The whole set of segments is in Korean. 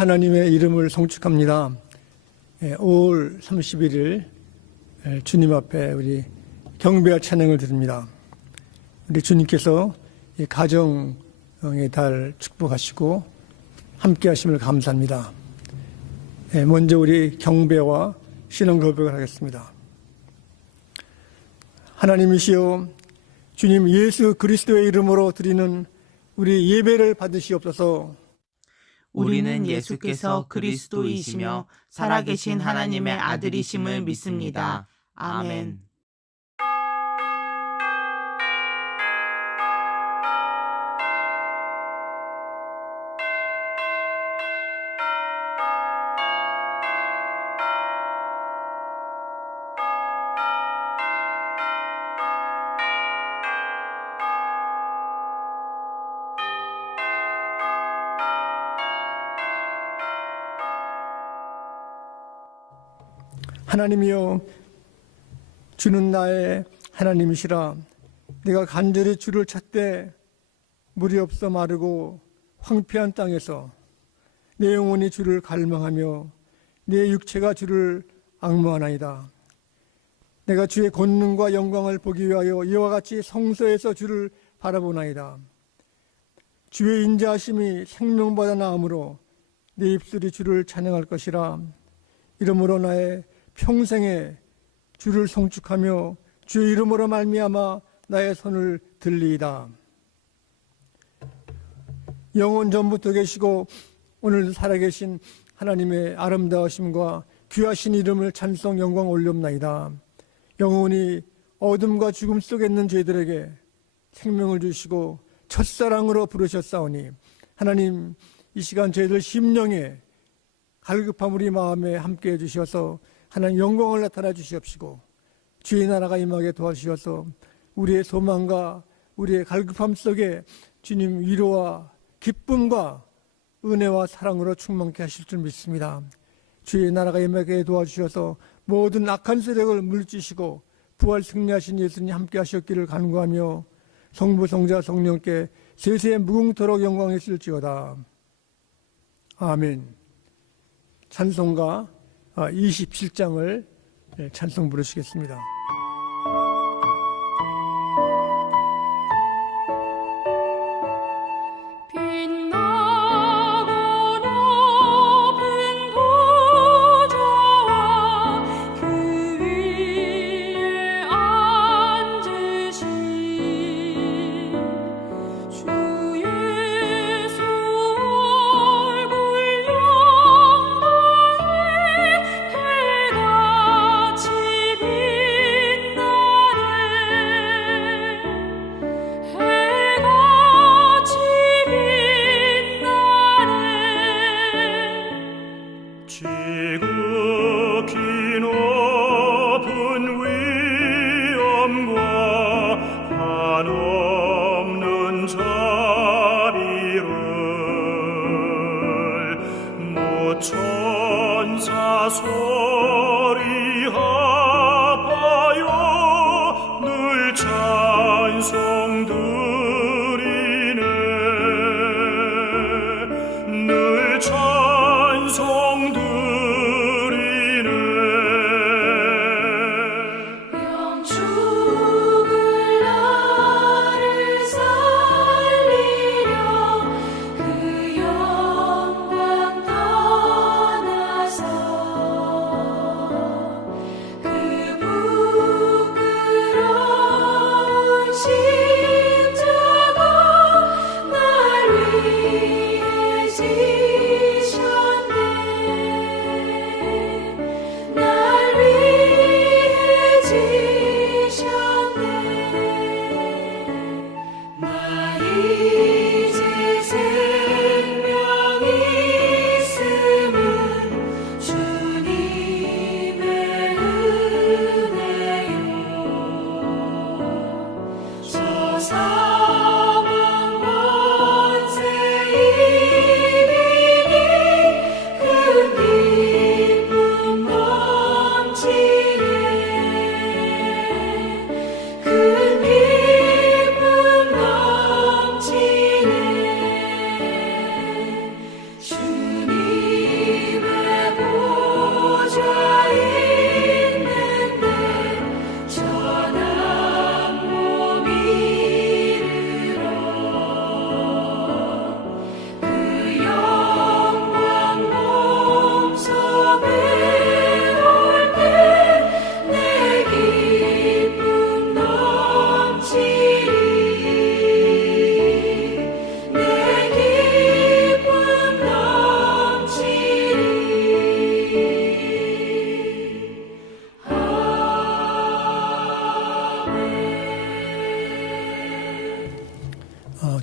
하나님의 이름을 송축합니다. 5월 31일 주님 앞에 우리 경배와 찬양을 드립니다. 우리 주님께서 이 가정의 달 축복하시고 함께 하심을 감사합니다. 먼저 우리 경배와 신앙 고백을 하겠습니다. 하나님이시여, 주님 예수 그리스도의 이름으로 드리는 우리 예배를 받으시옵소서. 우리는 예수께서 그리스도이시며 살아계신 하나님의 아들이심을 믿습니다. 아멘. 하나님이여, 주는 나의 하나님이시라. 내가 간절히 주를 찾되 물이 없어 마르고 황폐한 땅에서 내 영혼이 주를 갈망하며 내 육체가 주를 앙모하나이다. 내가 주의 권능과 영광을 보기 위하여 이와 같이 성소에서 주를 바라보나이다. 주의 인자하심이 생명보다 나으므로 내 입술이 주를 찬양할 것이라. 이러므로 나의 평생에 주를 송축하며 주의 이름으로 말미암아 나의 손을 들리이다. 영원 전부터 계시고 오늘도 살아계신 하나님의 아름다우심과 귀하신 이름을 찬송 영광 올렵나이다. 영원히 어둠과 죽음 속에 있는 저희들에게 생명을 주시고 첫사랑으로 부르셨사오니, 하나님 이 시간 저희들 심령에 갈급함 우리 마음에 함께해 주셔서 하나님 영광을 나타나 주시옵시고 주의 나라가 임하게 도와주셔서 우리의 소망과 우리의 갈급함 속에 주님 위로와 기쁨과 은혜와 사랑으로 충만케 하실 줄 믿습니다. 주의 나라가 임하게 도와주셔서 모든 악한 세력을 물리치시고 부활 승리하신 예수님 함께 하셨기를 간구하며 성부 성자 성령께 세세 무궁토록 영광했을지어다. 아멘. 찬송가 27장을 찬송 부르시겠습니다.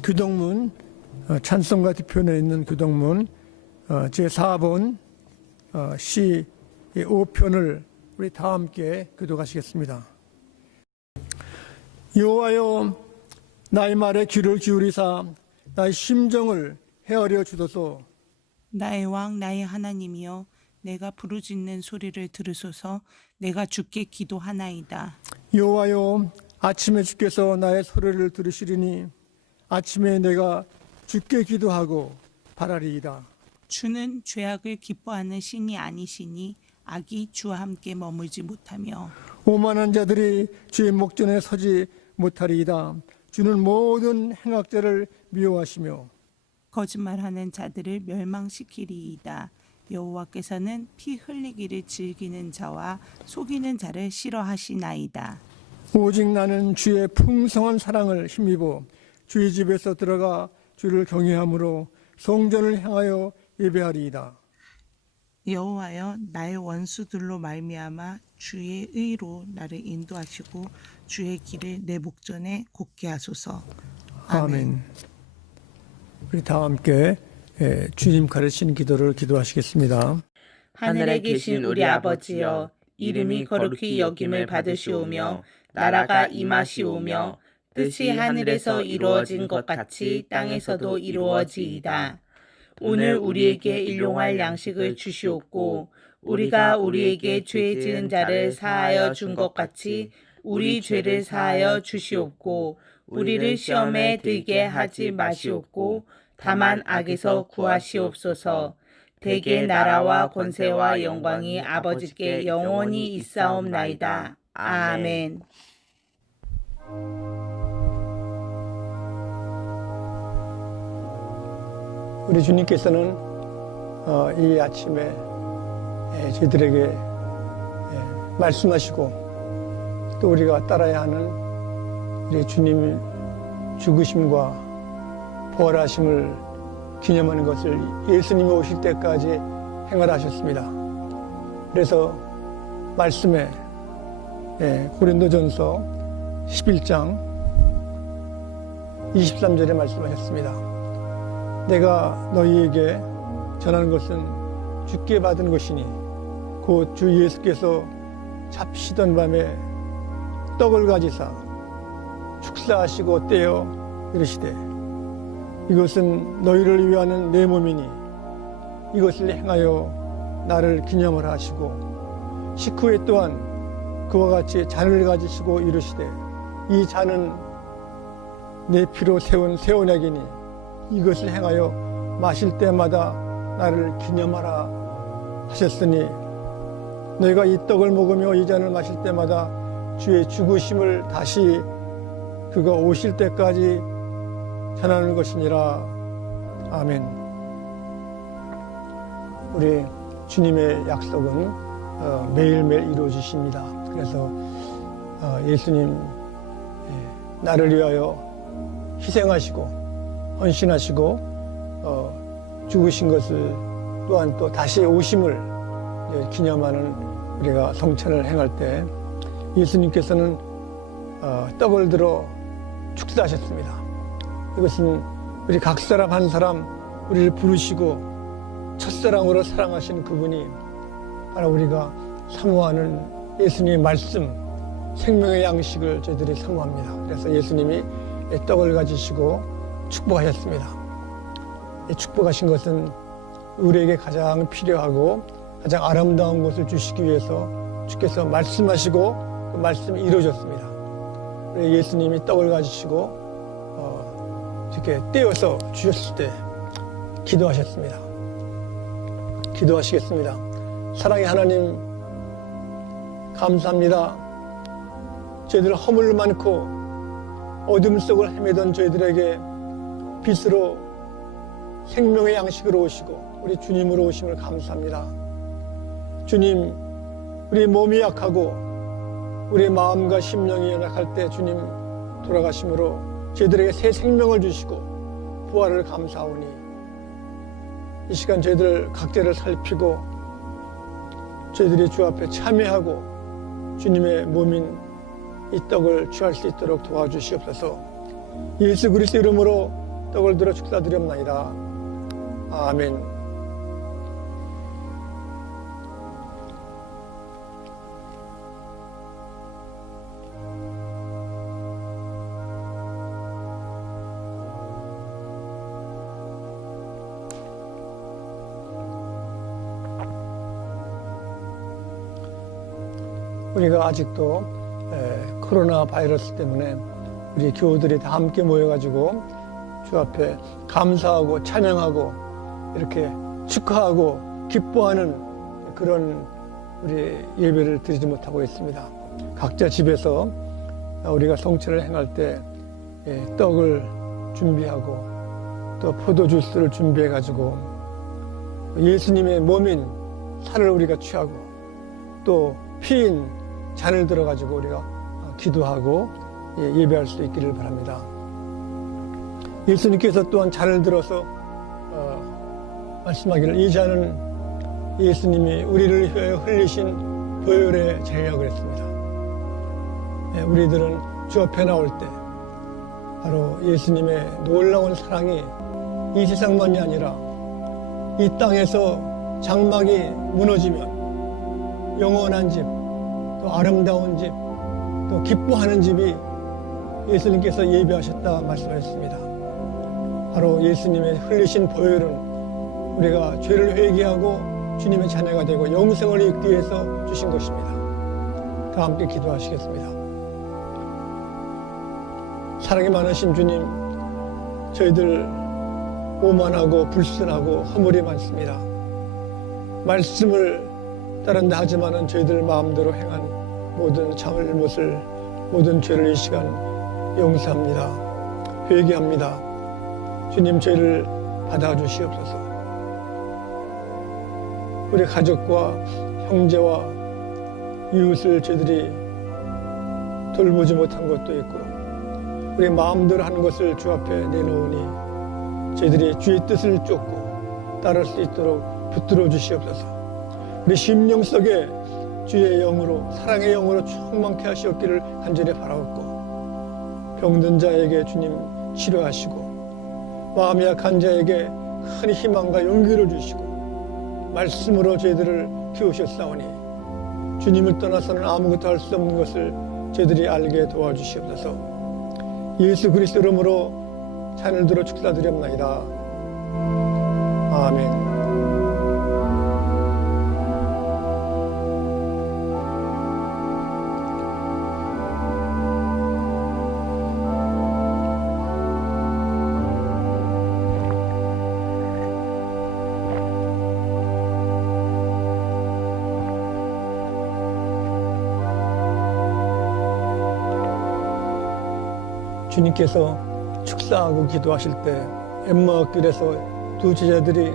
교동문 찬송가 뒤편에 있는 교동문 제4번 시 5편을 우리 다 함께 교독하시겠습니다. 여호와여 나의 말에 귀를 기울이사 나의 심정을 헤아려 주소서. 나의 왕 나의 하나님이여 내가 부르짖는 소리를 들으소서. 내가 주께 기도하나이다. 여호와여 아침에 주께서 나의 소리를 들으시리니 아침에 내가 주께 기도하고 바라리이다. 주는 죄악을 기뻐하는 신이 아니시니 악이 주와 함께 머물지 못하며 오만한 자들이 주의 목전에 서지 못하리이다. 주는 모든 행악자를 미워하시며 거짓말하는 자들을 멸망시키리이다. 여호와께서는 피 흘리기를 즐기는 자와 속이는 자를 싫어하시나이다. 오직 나는 주의 풍성한 사랑을 힘입어 주의 집에서 들어가 주를 경외함으로 성전을 향하여 예배하리이다. 여호와여 나의 원수들로 말미암아 주의 의로 나를 인도하시고 주의 길을 내 목전에 곧게 하소서. 아멘. 우리 다 함께 주님 가르친 기도를 기도하시겠습니다. 하늘에 계신 우리 아버지여, 이름이 거룩히 여김을 받으시오며 나라가 임하시오며 뜻이 하늘에서 이루어진 것 같이 땅에서도 이루어지이다. 오늘 우리에게 일용할 양식을 주시옵고 우리가 우리에게 죄 지은 자를 사하여 준 것 같이 우리 죄를 사하여 주시옵고 우리를 시험에 들게 하지 마시옵고 다만 악에서 구하시옵소서. 대개 나라와 권세와 영광이 아버지께 영원히 있사옵나이다. 아멘. 우리 주님께서는 이 아침에 저희들에게 말씀하시고 또 우리가 따라야 하는 우리 주님 죽으심과 부활하심을 기념하는 것을 예수님이 오실 때까지 행하셨습니다. 그래서 말씀에 고린도전서 11장 23절에 말씀하셨습니다. 내가 너희에게 전하는 것은 주께 받은 것이니 곧 주 예수께서 잡히시던 밤에 떡을 가지사 축사하시고 떼어 이르시되 이것은 너희를 위하는 내 몸이니 이것을 행하여 나를 기념하라 하시고 식후에 또한 그와 같이 잔을 가지시고 이르시되 이 잔은 내 피로 세운 새 언약이니 이것을 행하여 마실 때마다 나를 기념하라 하셨으니 너희가 이 떡을 먹으며 이 잔을 마실 때마다 주의 죽으심을 다시 그가 오실 때까지 전하는 것이니라. 아멘. 우리 주님의 약속은 매일매일 이루어지십니다. 그래서 예수님 나를 위하여 희생하시고 헌신하시고 죽으신 것을 또한 또 다시 오심을 기념하는 우리가 성찬을 행할 때 예수님께서는 떡을 들어 축사하셨습니다. 이것은 우리 각 사람 한 사람 우리를 부르시고 첫사랑으로 사랑하신 그분이 바로 우리가 사모하는 예수님의 말씀, 생명의 양식을 저희들이 사모합니다. 그래서 예수님이 떡을 가지시고 축복하셨습니다. 이 축복하신 것은 우리에게 가장 필요하고 가장 아름다운 것을 주시기 위해서 주께서 말씀하시고 그 말씀이 이루어졌습니다. 예수님이 떡을 가지시고 이렇게 떼어서 주셨을 때 기도하셨습니다. 기도하시겠습니다. 사랑의 하나님 감사합니다. 저희들 허물 많고 어둠 속을 헤매던 저희들에게 빛으로 생명의 양식으로 오시고 우리 주님으로 오심을 감사합니다. 주님, 우리 몸이 약하고 우리 마음과 심령이 연약할 때 주님 돌아가심으로 저희들에게 새 생명을 주시고 부활을 감사하오니 이 시간 저희들 각자를 살피고 저희들이 주 앞에 참여하고 주님의 몸인 이 떡을 취할 수 있도록 도와주시옵소서. 예수 그리스도 이름으로 떡을 들어 축사드렸나이다. 아멘. 우리가 아직도 코로나 바이러스 때문에 우리 교우들이 다 함께 모여가지고 주 앞에 감사하고 찬양하고 이렇게 축하하고 기뻐하는 그런 우리 예배를 드리지 못하고 있습니다. 각자 집에서 우리가 성찬을 행할 때 떡을 준비하고 또 포도주스를 준비해가지고 예수님의 몸인 살을 우리가 취하고 또 피인 잔을 들어가지고 우리가 기도하고 예배할 수 있기를 바랍니다. 예수님께서 또한 잔을 들어서 말씀하기를 이 잔은 예수님이 우리를 위하여 흘리신 보혈의 잔이라고 그랬습니다. 우리들은 주 앞에 나올 때 바로 예수님의 놀라운 사랑이 이 세상만이 아니라 이 땅에서 장막이 무너지면 영원한 집, 또 아름다운 집, 또 기뻐하는 집이 예수님께서 예비하셨다 말씀하셨습니다. 바로 예수님의 흘리신 보혈은 우리가 죄를 회개하고 주님의 자녀가 되고 영생을 얻기 위해서 주신 것입니다. 다 함께 기도하시겠습니다. 사랑이 많으신 주님, 저희들 오만하고 불순하고 허물이 많습니다. 말씀을 따른다 하지만은 저희들 마음대로 행한 모든 잘못을, 모든 죄를 이 시간 용서합니다. 회개합니다. 주님, 저희를 받아주시옵소서. 우리 가족과 형제와 이웃을 저희들이 돌보지 못한 것도 있고 우리 마음대로 하는 것을 주 앞에 내놓으니 저희들이 주의 뜻을 쫓고 따를 수 있도록 붙들어 주시옵소서. 우리 심령 속에 주의 영으로, 사랑의 영으로 충만케 하시옵기를 간절히 바라옵고 병든 자에게 주님 치료하시고 마음이 약한 자에게 큰 희망과 용기를 주시고 말씀으로 저희들을 키우셨사오니 주님을 떠나서는 아무것도 할 수 없는 것을 저희들이 알게 도와주시옵소서. 예수 그리스도 이름으로 잔을 들어 축사드렸나이다. 아멘. 주님께서 축사하고 기도하실 때 엠마오길에서 두 제자들이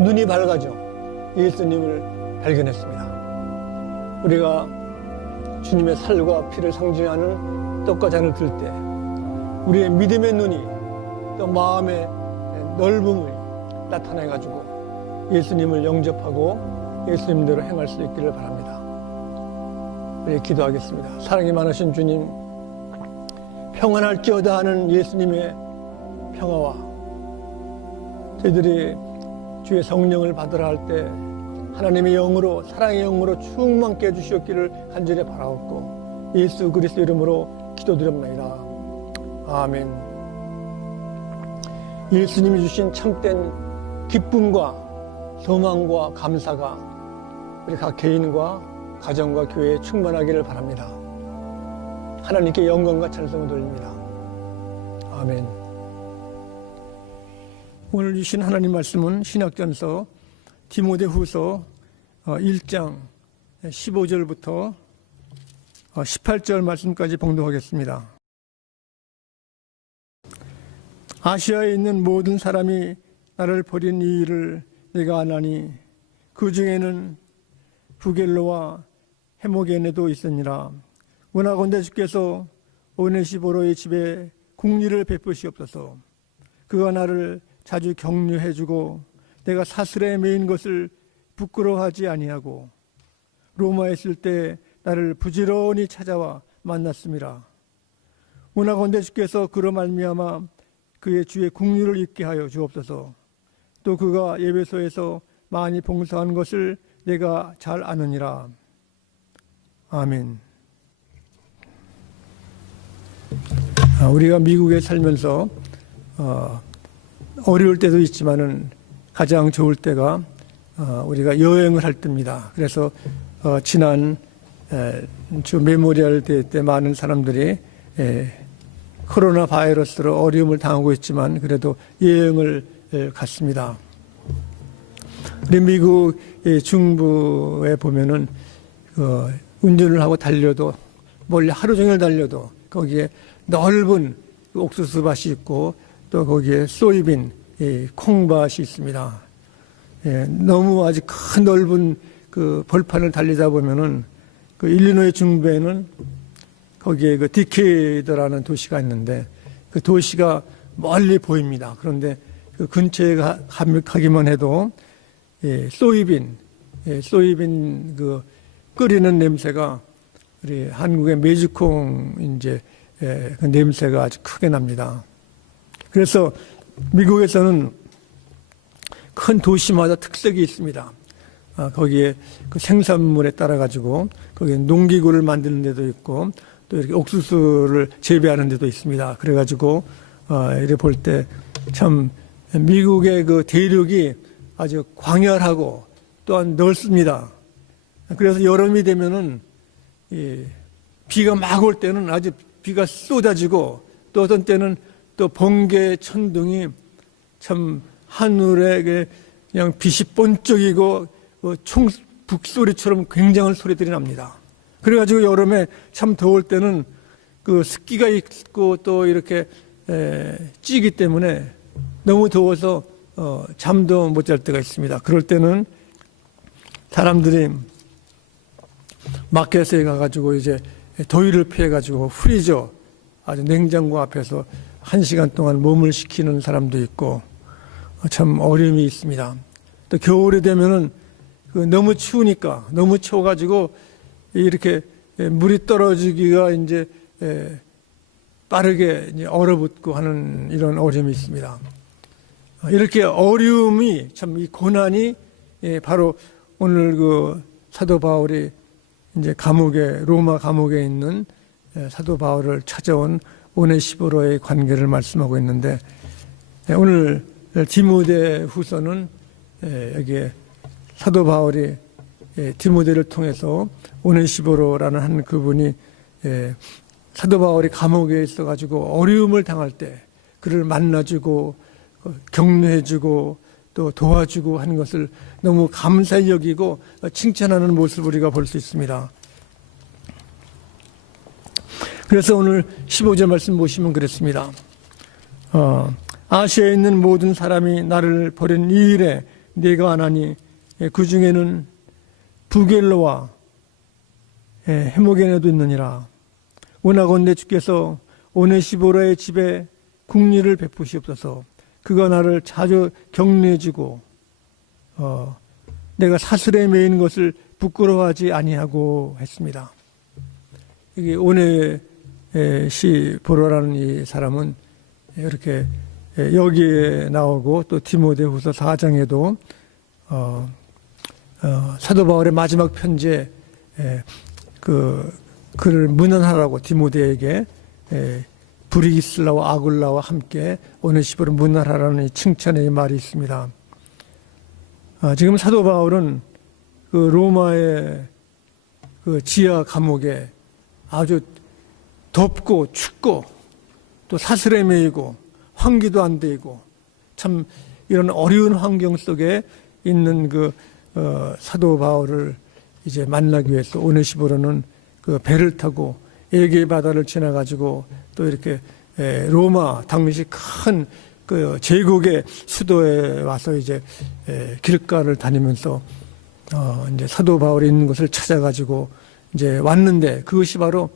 눈이 밝아져 예수님을 발견했습니다. 우리가 주님의 살과 피를 상징하는 떡과 잔을 들 때 우리의 믿음의 눈이 또 마음의 넓음을 나타내가지고 예수님을 영접하고 예수님대로 행할 수 있기를 바랍니다. 우리 기도하겠습니다. 사랑이 많으신 주님, 평안할지어다 하는 예수님의 평화와 저희들이 주의 성령을 받으라 할 때 하나님의 영으로, 사랑의 영으로 충만케 해주시옵기를 간절히 바라옵고 예수 그리스도 이름으로 기도드립니다. 아멘. 예수님이 주신 참된 기쁨과 소망과 감사가 우리 각 개인과 가정과 교회에 충만하기를 바랍니다. 하나님께 영광과 찬송을 돌립니다. 아멘. 오늘 주신 하나님 말씀은 신약전서 디모데후서 1장 15절부터 18절 말씀까지 봉독하겠습니다. 아시아에 있는 모든 사람이 나를 버린 이 일을 내가 아나니 그 중에는 부겔로와 헤모게네도 있으니라. 원하건대 주께서 오네시보로의 집에 국리를 베푸시옵소서. 그가 나를 자주 격려해주고 내가 사슬에 매인 것을 부끄러워하지 아니하고 로마에 있을 때 나를 부지런히 찾아와 만났음이라. 원하건대 주께서 그로 말미암아 그의 주의 국리를 잊게 하여 주옵소서. 또 그가 예배소에서 많이 봉사한 것을 내가 잘 아느니라. 아멘. 우리가 미국에 살면서 어려울 때도 있지만은 가장 좋을 때가 우리가 여행을 할 때입니다. 그래서 지난 주 메모리얼 데이 때 많은 사람들이 코로나 바이러스로 어려움을 당하고 있지만 그래도 여행을 갔습니다. 우리 미국 중부에 보면은 운전을 하고 달려도 멀리 하루 종일 달려도 거기에 넓은 옥수수밭이 있고 또 거기에 소이빈 콩밭이 있습니다. 너무 아주 큰 넓은 그 벌판을 달리다 보면은 그 일리노이 중부에는 거기에 그 디케이드라는 도시가 있는데 그 도시가 멀리 보입니다. 그런데 그 근처에 가기만 해도 소이빈 그 끓이는 냄새가 우리 한국의 메주콩 이제 그 냄새가 아주 크게 납니다. 그래서 미국에서는 큰 도시마다 특색이 있습니다. 거기에 그 생산물에 따라 가지고 거기에 농기구를 만드는 데도 있고 또 이렇게 옥수수를 재배하는 데도 있습니다. 그래가지고 이래 볼 때 참 미국의 그 대륙이 아주 광활하고 또한 넓습니다. 그래서 여름이 되면은 비가 막 올 때는 아주 비가 쏟아지고 또 어떤 때는 또 번개 천둥이 참 하늘에 그냥 빛이 번쩍이고 총 북소리처럼 굉장한 소리들이 납니다. 그래가지고 여름에 참 더울 때는 그 습기가 있고 또 이렇게 찌기 때문에 너무 더워서 잠도 못 잘 때가 있습니다. 그럴 때는 사람들이 마켓에 가가지고 이제 더위를 피해가지고 프리저 아주 냉장고 앞에서 1시간 동안 몸을 식히는 사람도 있고 참 어려움이 있습니다. 또 겨울이 되면은 너무 추우니까 너무 추워가지고 이렇게 물이 떨어지기가 이제 빠르게 이제 얼어붙고 하는 이런 어려움이 있습니다. 이렇게 어려움이 참 이 고난이 바로 오늘 그 사도 바울이 이제 로마 감옥에 있는 사도 바울을 찾아온 오네시보로의 관계를 말씀하고 있는데 오늘 디모데후서는 여기에 사도 바울이 디모데를 통해서 오네시보로라는 한 그분이 사도 바울이 감옥에 있어가지고 어려움을 당할 때 그를 만나주고 격려해주고 또 도와주고 하는 것을 너무 감사히 여기고 칭찬하는 모습을 우리가 볼 수 있습니다. 그래서 오늘 15절 말씀 보시면 그랬습니다. 아시아에 있는 모든 사람이 나를 버린 이 일에 내가 안 하니 그 중에는 부겔로와 헤모게네도 있느니라. 원하건대 주께서 오네시보로의 집에 국리를 베푸시옵소서. 그가 나를 자주 격려해주고 내가 사슬에 매인 것을 부끄러워하지 아니하고 했습니다. 이게 오네시보로라는 이 사람은 이렇게 여기에 나오고 또 디모데후서 4장에도 사도 바울의 마지막 편지에 그를 문안하라고 디모데에게 브리기슬라와 아굴라와 함께 오네시보를 문안하라는 칭찬의 말이 있습니다. 지금 사도 바울은 그 로마의 그 지하 감옥에 아주 덥고 춥고 또 사슬에 매이고 환기도 안 되고 참 이런 어려운 환경 속에 있는 그 사도 바울을 이제 만나기 위해서 오네시보로는 그 배를 타고 에게 바다를 지나가지고 또 이렇게 로마 당시 큰 그 제국의 수도에 와서 이제 길가를 다니면서 이제 사도 바울이 있는 곳을 찾아가지고 이제 왔는데 그것이 바로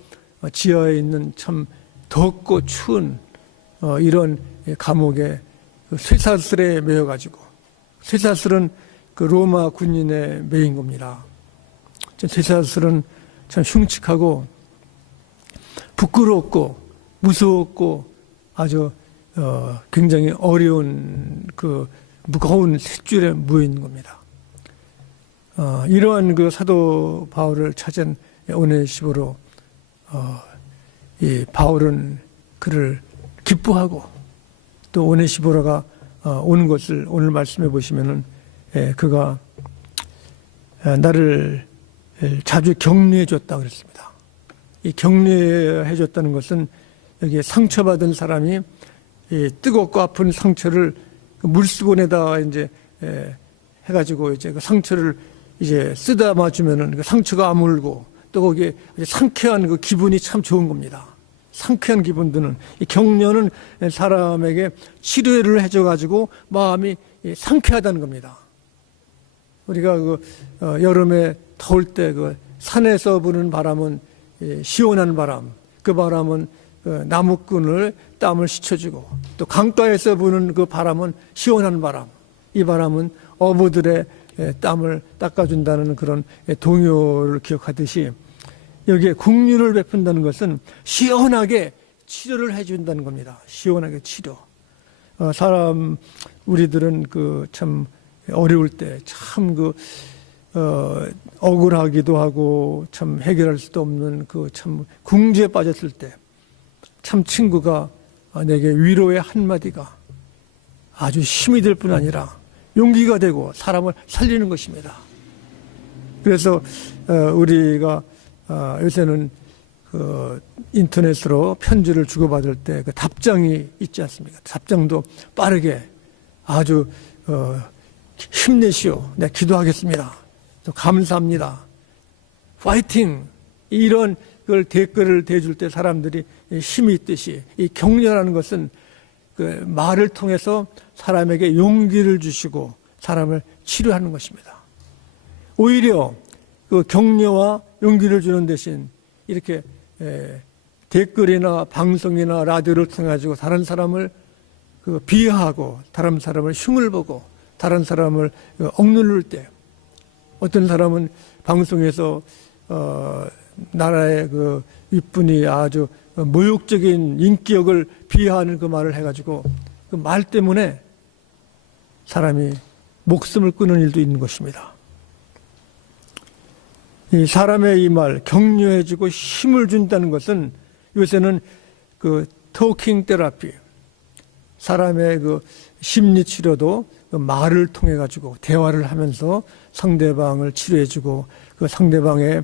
지하에 있는 참 덥고 추운 이런 감옥에 쇠사슬에 매여가지고 쇠사슬은 그 로마 군인의 매인 겁니다. 쇠사슬은 참 흉측하고 부끄럽고 무서웠고 아주 굉장히 어려운 그 무거운 셋줄에 무인 겁니다. 이러한 그 사도 바울을 찾은 오네시보로 이 바울은 그를 기뻐하고 또 오네시보로가 오는 것을 오늘 말씀해 보시면은 그가 나를 자주 격려해 줬다 그랬습니다. 이 격려해 줬다는 것은 여기에 상처받은 사람이 이 뜨겁고 아픈 상처를 물수건에다 이제 해가지고 이제 그 상처를 이제 쓰다마 주면은 그 상처가 아물고 또 거기에 상쾌한 그 기분이 참 좋은 겁니다. 상쾌한 기분 드는 이 격려는 사람에게 치료를 해줘가지고 마음이 상쾌하다는 겁니다. 우리가 그 여름에 더울 때 그 산에서 부는 바람은 시원한 바람, 그 바람은 나무꾼을 땀을 씻어주고 또 강가에서 부는 그 바람은 시원한 바람, 이 바람은 어부들의 땀을 닦아준다는 그런 동요를 기억하듯이 여기에 긍휼을 베푼다는 것은 시원하게 치료를 해준다는 겁니다. 시원하게 치료. 우리들은 그 참 어려울 때 참 억울하기도 하고 참 해결할 수도 없는 그 참 궁지에 빠졌을 때 참 친구가 내게 위로의 한마디가 아주 힘이 될 뿐 아니라 용기가 되고 사람을 살리는 것입니다. 그래서 우리가 요새는 그 인터넷으로 편지를 주고받을 때 그 답장이 있지 않습니까? 답장도 빠르게 아주 힘내시오. 내가 기도하겠습니다. 또 감사합니다. 파이팅! 이런 걸 댓글을 대줄 때 사람들이 힘이 있듯이 이 격려라는 것은 그 말을 통해서 사람에게 용기를 주시고 사람을 치료하는 것입니다. 오히려 그 격려와 용기를 주는 대신 이렇게 댓글이나 방송이나 라디오를 통해 가지고 다른 사람을 그 비하하고 다른 사람을 흉을 보고 다른 사람을 억누를 때 어떤 사람은 방송에서 나라의 그 윗분이 아주 모욕적인 인격을 비하하는 그 말을 해가지고 그 말 때문에 사람이 목숨을 끊는 일도 있는 것입니다. 이 사람의 이 말 격려해주고 힘을 준다는 것은 요새는 그 토킹 테라피, 사람의 그 심리 치료도 그 말을 통해 가지고 대화를 하면서 상대방을 치료해주고 그 상대방의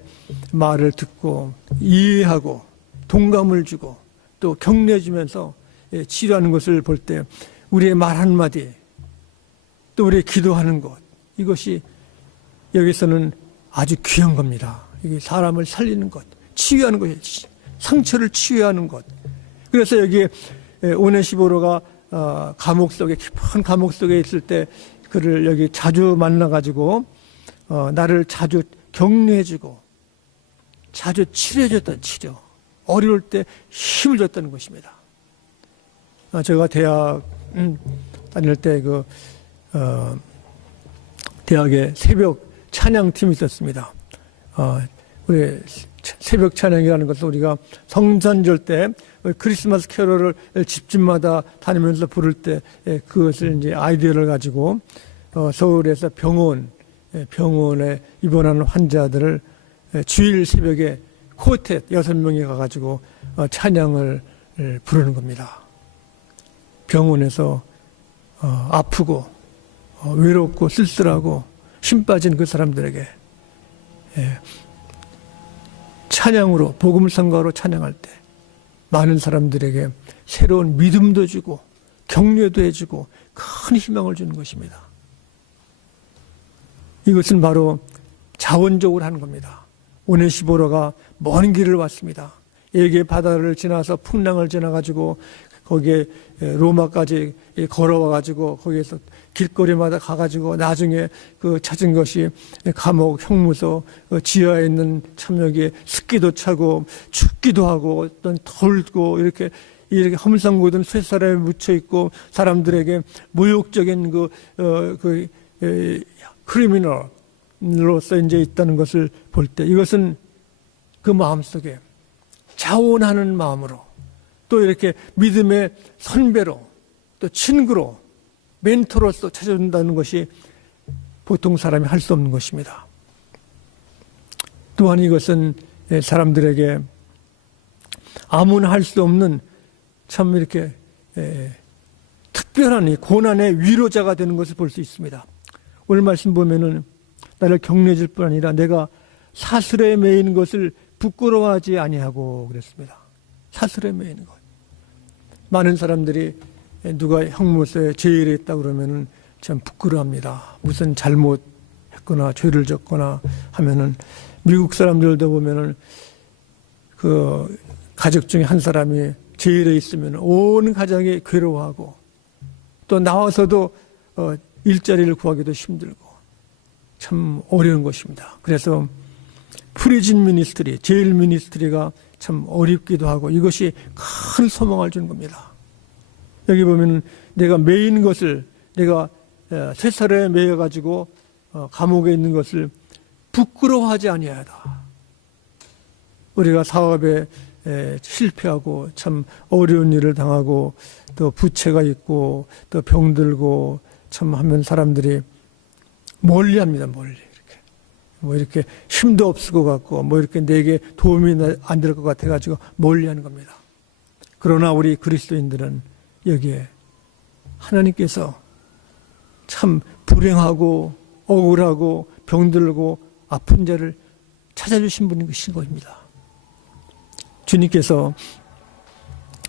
말을 듣고 이해하고 동감을 주고 또 격려해주면서 치료하는 것을 볼 때 우리의 말 한마디 또 우리의 기도하는 것, 이것이 여기서는 아주 귀한 겁니다. 이게 사람을 살리는 것, 치유하는 것이 상처를 치유하는 것. 그래서 여기에 오네시보로가 감옥 속에 깊은 감옥 속에 있을 때 그를 여기 자주 만나가지고 나를 자주 격려해주고 자주 치료해줬던 치료, 어려울 때 힘을 줬다는 것입니다. 제가 대학 다닐 때 대학에 새벽 찬양팀이 있었습니다. 우리 새벽 찬양이라는 것은 우리가 성탄절 때 크리스마스 캐롤을 집집마다 다니면서 부를 때 그것을 이제 아이디어를 가지고 서울에서 병원에 입원하는 환자들을 주일 새벽에 코텟 6명이 가가지고 찬양을 부르는 겁니다. 병원에서 아프고 외롭고 쓸쓸하고 힘 빠진 그 사람들에게 찬양으로 복음성가로 찬양할 때 많은 사람들에게 새로운 믿음도 주고 격려도 해주고 큰 희망을 주는 것입니다. 이것은 바로 자원적으로 하는 겁니다. 오네시보로가 먼 길을 왔습니다. 에게 바다를 지나서 풍랑을 지나가지고 거기에 로마까지 걸어와가지고 거기에서 길거리마다 가가지고 나중에 그 찾은 것이 감옥 형무소 지하에 있는 참여기에 습기도 차고 춥기도 하고 어떤 덜고 이렇게 험상궂은 쇠사람에 묻혀 있고 사람들에게 모욕적인 크리미널로서 이제 있다는 것을 볼 때 이것은 그 마음속에 자원하는 마음으로 또 이렇게 믿음의 선배로 또 친구로, 멘토로서 찾아준다는 것이 보통 사람이 할 수 없는 것입니다. 또한 이것은 사람들에게 아무나 할 수 없는 참 이렇게 특별한 이 고난의 위로자가 되는 것을 볼 수 있습니다. 오늘 말씀 보면은 나를 격려해 줄 뿐 아니라 내가 사슬에 매이는 것을 부끄러워하지 아니하고 그랬습니다. 사슬에 매이는 것. 많은 사람들이 누가 형무소에 죄를 했다 그러면은 참 부끄러워합니다. 무슨 잘못했거나 죄를 졌거나 하면은 미국 사람들도 보면은 그 가족 중에 한 사람이 죄일에 있으면 온 가정이 괴로워하고 또 나와서도 일자리를 구하기도 힘들고 참 어려운 것입니다. 그래서 프리즌 미니스트리, 제일 미니스트리가 참 어렵기도 하고 이것이 큰 소망을 주는 겁니다. 여기 보면 내가 매인 것을 내가 쇠사슬에 매여가지고 감옥에 있는 것을 부끄러워하지 아니하다. 우리가 사업에 실패하고 참 어려운 일을 당하고 또 부채가 있고 또 병들고 참 하면 사람들이 멀리합니다. 멀리 이렇게 뭐 이렇게 힘도 없을 것 같고 뭐 이렇게 내게 도움이 안 될 것 같아가지고 멀리하는 겁니다. 그러나 우리 그리스도인들은 여기에 하나님께서 참 불행하고 억울하고 병들고 아픈 자를 찾아주신 분인 것입니다. 주님께서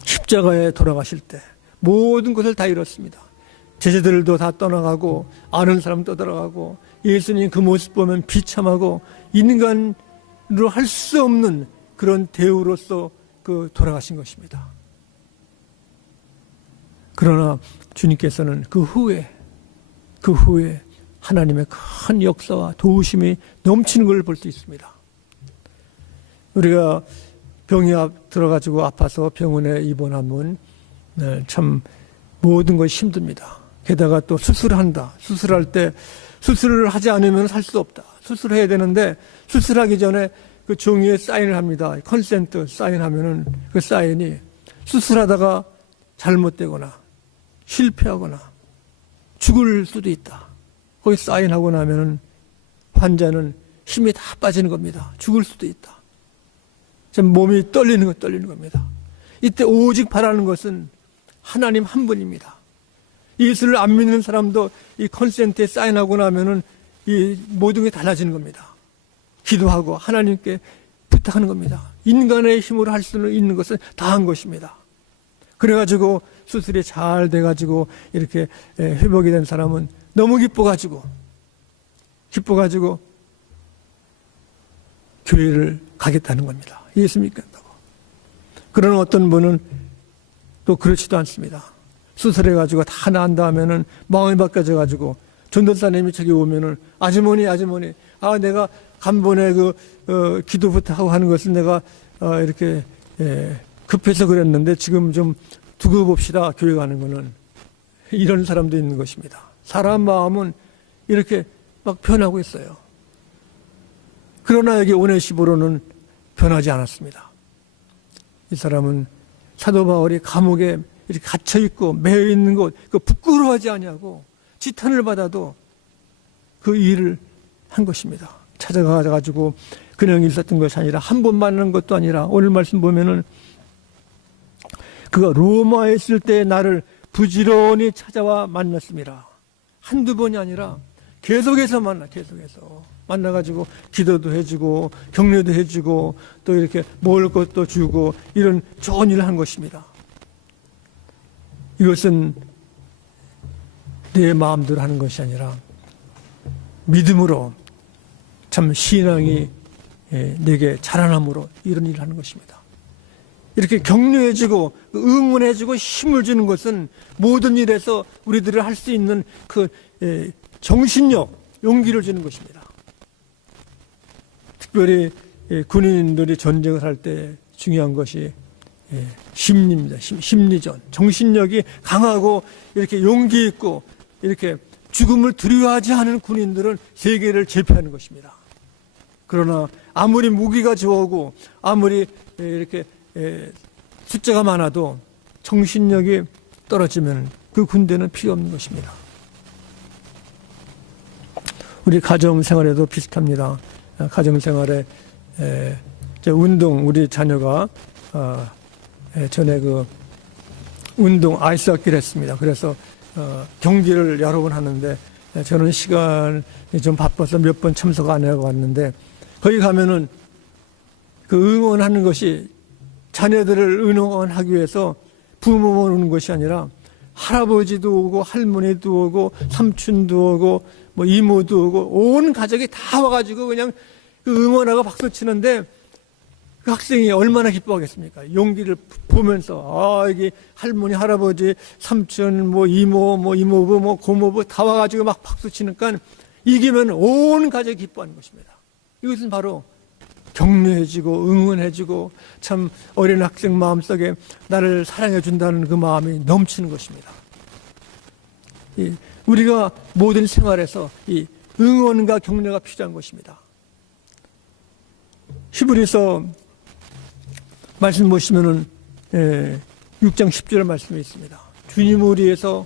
십자가에 돌아가실 때 모든 것을 다 잃었습니다. 제자들도 다 떠나가고 아는 사람도 떠나가고 예수님 그 모습 보면 비참하고 인간으로 할 수 없는 그런 대우로서 그 돌아가신 것입니다. 그러나 주님께서는 그 후에 하나님의 큰 역사와 도우심이 넘치는 걸 볼 수 있습니다. 우리가 병이 들어가지고 아파서 병원에 입원하면 참 모든 것이 힘듭니다. 게다가 또 수술한다. 수술할 때 수술을 하지 않으면 살 수 없다. 수술해야 되는데 수술하기 전에 그 종이에 사인을 합니다. 컨센트 사인하면은 그 사인이 수술하다가 잘못되거나 실패하거나 죽을 수도 있다. 거기 사인하고 나면은 환자는 힘이 다 빠지는 겁니다. 죽을 수도 있다. 좀 몸이 떨리는 겁니다. 이때 오직 바라는 것은 하나님 한 분입니다. 예수를 안 믿는 사람도 이 컨센트에 사인하고 나면은 이 모든 게 달라지는 겁니다. 기도하고 하나님께 부탁하는 겁니다. 인간의 힘으로 할 수 있는 것은 다 한 것입니다. 그래가지고 수술이 잘 돼가지고 이렇게 회복이 된 사람은 너무 기뻐가지고 교회를 가겠다는 겁니다. 예수 믿겠다고. 그러나 어떤 분은 또 그렇지도 않습니다. 수술해가지고 다 나은 다음에는 마음이 바뀌어져가지고 전도사님이 저기 오면은 아주머니 내가 간번에 기도 부탁하고 하는 것은 내가 이렇게 급해서 그랬는데 지금 좀 두고 봅시다. 교회 가는 거는 이런 사람도 있는 것입니다. 사람 마음은 이렇게 막 변하고 있어요. 그러나 여기 오네시보로는 변하지 않았습니다. 이 사람은 사도 바울이 감옥에 이렇게 갇혀 있고 매여 있는 것, 그 부끄러워하지 아니하고 지탄을 받아도 그 일을 한 것입니다. 찾아가가지고 그냥 있었던 것이 아니라 한 번 만난 것도 아니라 오늘 말씀 보면은 그가 로마에 있을 때 나를 부지런히 찾아와 만났습니다. 한두 번이 아니라 계속해서 만나가지고 기도도 해주고 격려도 해주고 또 이렇게 먹을 것도 주고 이런 좋은 일을 한 것입니다. 이것은 내 마음대로 하는 것이 아니라 믿음으로 참 신앙이 내게 자라남으로 이런 일을 하는 것입니다. 이렇게 격려해주고 응원해주고 힘을 주는 것은 모든 일에서 우리들이 할 수 있는 그 정신력, 용기를 주는 것입니다. 특별히 군인들이 전쟁을 할 때 중요한 것이 심리입니다. 심리전. 정신력이 강하고 이렇게 용기 있고 이렇게 죽음을 두려워하지 않은 군인들은 세계를 제패하는 것입니다. 그러나 아무리 무기가 좋고 아무리 이렇게 숫자가 많아도 정신력이 떨어지면 그 군대는 필요 없는 것입니다. 우리 가정생활에도 비슷합니다. 가정생활에 운동, 우리 자녀가 전에 그 운동 아이스하키를 했습니다. 그래서 경기를 여러 번 하는데 저는 시간이 좀 바빠서 몇 번 참석 안 해고 왔는데, 거기 가면은 그 응원하는 것이 자녀들을 응원하기 위해서 부모만 오는 것이 아니라 할아버지도 오고 할머니도 오고 삼촌도 오고 뭐 이모도 오고 온 가족이 다 와가지고 그냥 그 응원하고 박수 치는데, 그 학생이 얼마나 기뻐하겠습니까? 용기를 보면서, 이게 할머니, 할아버지, 삼촌, 뭐 이모, 뭐 이모부, 뭐 고모부 다 와가지고 막 박수 치니까 이기면 온 가족이 기뻐하는 것입니다. 이것은 바로 격려해주고 응원해주고 참 어린 학생 마음속에 나를 사랑해준다는 그 마음이 넘치는 것입니다. 우리가 모든 생활에서 이 응원과 격려가 필요한 것입니다. 히브리서 말씀 보시면은 6장 10절 말씀이 있습니다. 주님을 위해서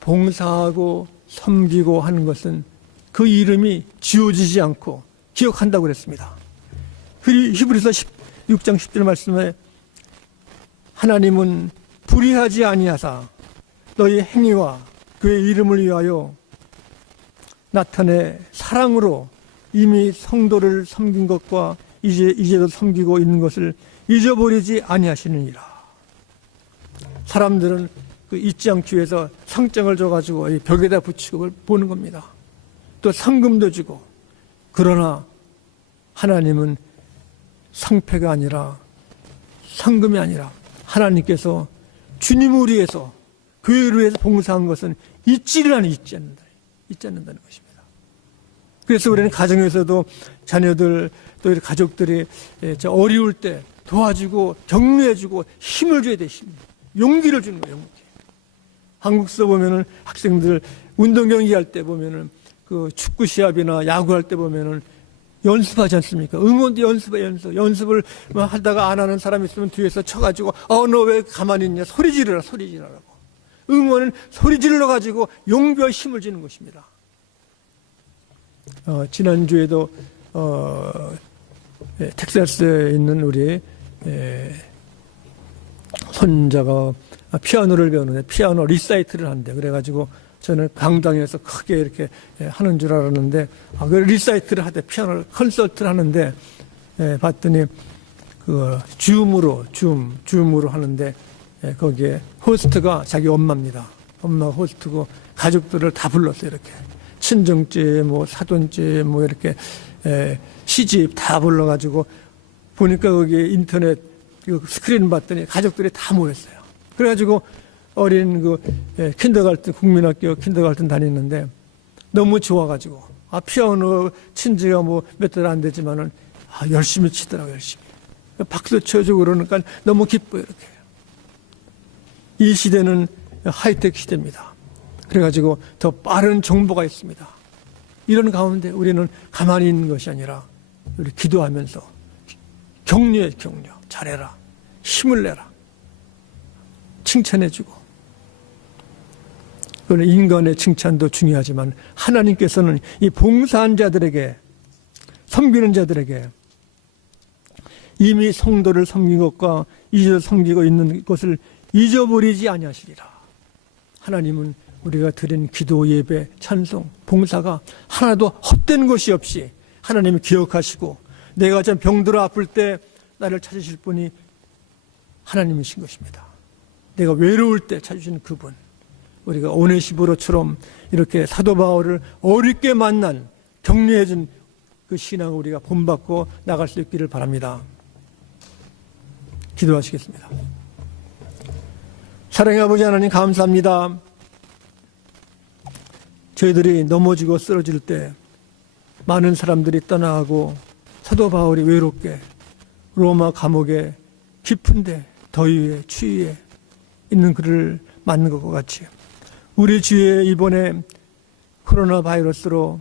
봉사하고 섬기고 하는 것은 그 이름이 지워지지 않고 기억한다고 그랬습니다. 히브리서 6장 10절 말씀에 하나님은 불의하지 아니하사 너희 행위와 그의 이름을 위하여 나타내 사랑으로 이미 성도를 섬긴 것과 이제도 섬기고 있는 것을 잊어버리지 아니하시느니라. 사람들은 그 잊지 않기 위해서 상장을 줘가지고 벽에다 붙이고 보는 겁니다. 또 상금도 주고. 그러나 하나님은 상패가 아니라 상금이 아니라 하나님께서 주님을 위해서 교회를 위해서 봉사한 것은 잊지 않는다는 것입니다. 그래서 우리는 가정에서도 자녀들 또 가족들이 어려울 때 도와주고 격려해주고 힘을 줘야 돼. 용기를 주는 거예요. 용기. 한국서 보면은 학생들 운동 경기할 때 보면은 그 축구 시합이나 야구할 때 보면은 연습하지 않습니까? 응원도 연습을 하다가 안 하는 사람이 있으면 뒤에서 쳐가지고 너 왜 가만히 있냐, 소리 지르라고. 응원은 소리 질러 가지고 용기와 힘을 주는 것입니다. 지난주에도 텍사스에 있는 우리 손자가 피아노를 배우는데 피아노 리사이트를 한대. 그래가지고 저는 강당에서 크게 이렇게 하는 줄 알았는데 그 리사이트를 하대. 피아노 콘서트를 하는데 봤더니 그 줌으로 하는데 거기에 호스트가 자기 엄마입니다. 엄마가 호스트고 가족들을 다 불렀어요. 이렇게 친정집, 뭐 사돈집, 뭐 이렇게 시집 다 불러가지고 보니까 거기 인터넷 스크린 봤더니 가족들이 다 모였어요. 그래가지고 어린 킨더갈튼, 국민학교 킨더갈튼 다니는데 너무 좋아가지고 피아노 친지가 뭐 몇 달 안 되지만은 열심히 치더라고요. 열심히 박수 쳐주고 그러니까 너무 기뻐요. 이렇게. 이 시대는 하이텍 시대입니다. 그래가지고 더 빠른 정보가 있습니다. 이런 가운데 우리는 가만히 있는 것이 아니라 우리 기도하면서 격려 잘해라, 힘을 내라, 칭찬해주고. 그런 인간의 칭찬도 중요하지만 하나님께서는 이 봉사한 자들에게, 섬기는 자들에게 이미 성도를 섬긴 것과 이제 섬기고 있는 것을 잊어버리지 아니하시리라. 하나님은 우리가 드린 기도, 예배, 찬송, 봉사가 하나도 헛된 것이 없이 하나님이 기억하시고 내가 좀 병들어 아플 때 나를 찾으실 분이 하나님이신 것입니다. 내가 외로울 때 찾으시는 그분. 우리가 오네시보로처럼 이렇게 사도 바울을 어렵게 만난, 격려해준 그 신앙을 우리가 본받고 나갈 수 있기를 바랍니다. 기도하시겠습니다. 사랑의 아버지 하나님, 감사합니다. 저희들이 넘어지고 쓰러질 때 많은 사람들이 떠나가고 사도 바울이 외롭게 로마 감옥에 깊은데 더위에 추위에 있는 그를 맞는 것과 같이 우리 주위에 이번에 코로나 바이러스로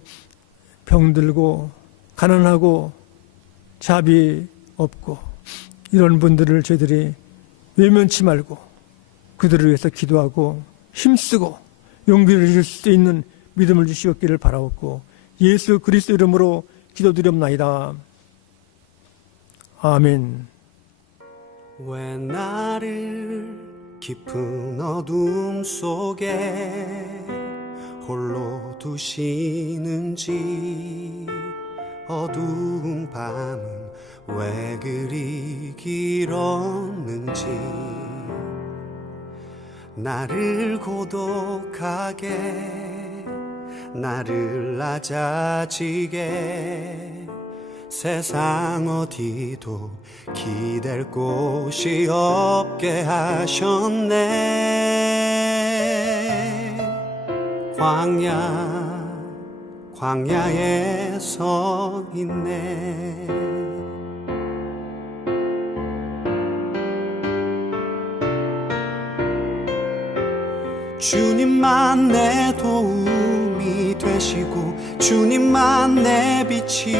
병들고 가난하고 자비 없고 이런 분들을 저희들이 외면치 말고 그들을 위해서 기도하고 힘쓰고 용기를 잃을 수 있는 믿음을 주시옵기를 바라옵고 예수 그리스도 이름으로 기도드렸나이다. 아멘. 왜 나를 깊은 어둠 속에 홀로 두시는지, 어두운 밤은 왜 그리 길었는지, 나를 고독하게, 나를 낮아지게, 세상 어디도 기댈 곳이 없게 하셨네. 광야에 서 있네. 주님만 내 도움이 되시고, 주님만 내 빛이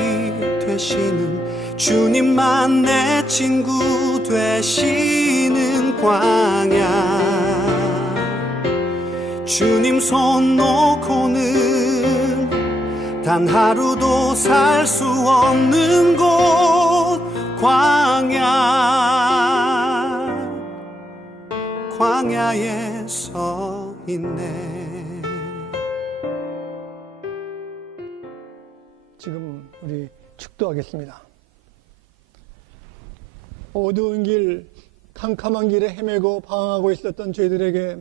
되시는, 주님만 내 친구 되시는 광야. 주님 손 놓고는 단 하루도 살 수 없는 곳, 광야에 서 있네. 지금 우리 축도하겠습니다. 어두운 길, 캄캄한 길에 헤매고 방황하고 있었던 저희들에게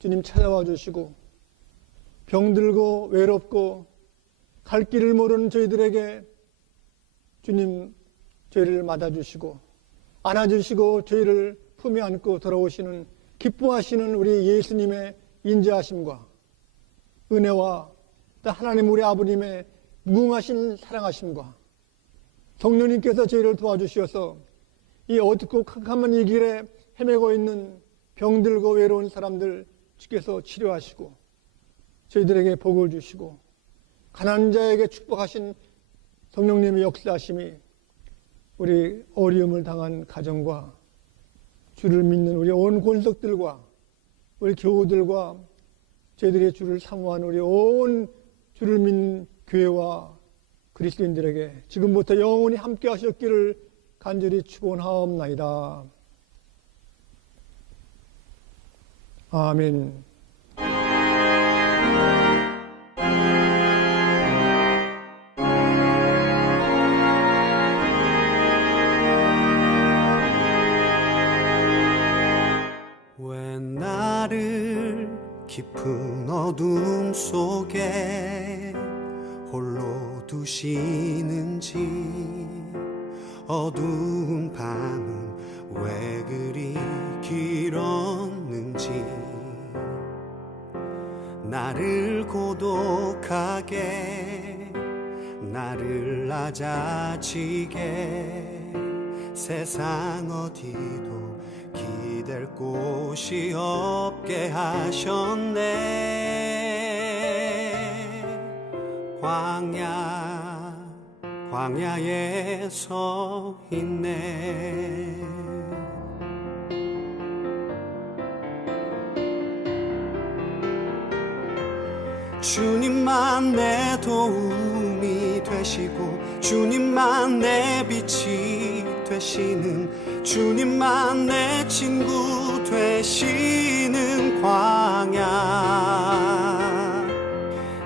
주님 찾아와 주시고, 병들고 외롭고 갈 길을 모르는 저희들에게 주님 저희를 맞아주시고 안아주시고 저희를 품에 안고 돌아오시는, 기뻐하시는 우리 예수님의 인자하심과 은혜와 또 하나님 우리 아버님의 무궁하신 사랑하심과 성령님께서 저희를 도와주셔서 이 어둡고 캄캄한 이 길에 헤매고 있는 병들고 외로운 사람들 주께서 치료하시고 저희들에게 복을 주시고 가난한 자에게 축복하신 성령님의 역사하심이 우리 어려움을 당한 가정과 주를 믿는 우리 온 권속들과 우리 교우들과 저희들의 주를 사모하는 우리 온 주를 믿는 교회와 그리스도인들에게 지금부터 영원히 함께 하셨기를 간절히 축원하옵나이다. 아멘. 왜 나를 깊은 어둠 속에 홀로 두시는지, 어두운 밤은 왜 그리 길었는지, 나를 고독하게, 나를 낮아지게, 세상 어디도 기댈 곳이 없게 하셨네. 광야에 서 있네. 주님만 내 도움이 되시고, 주님만 내 빛이 되시는, 주님만 내 친구 되시는 광야.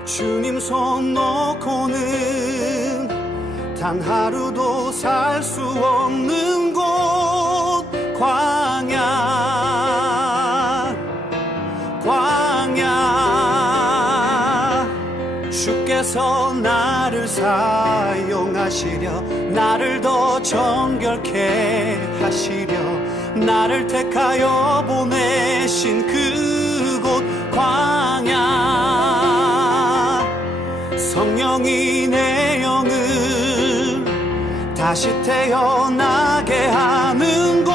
주님 손 놓고는 단 하루도 살 수 없는 곳, 광야. 주께서 나를 사용하시려, 나를 더 정결케 하시려, 나를 택하여 보내신 그곳 광야. 성령이 내 영을 다시 태어나게 하는 곳,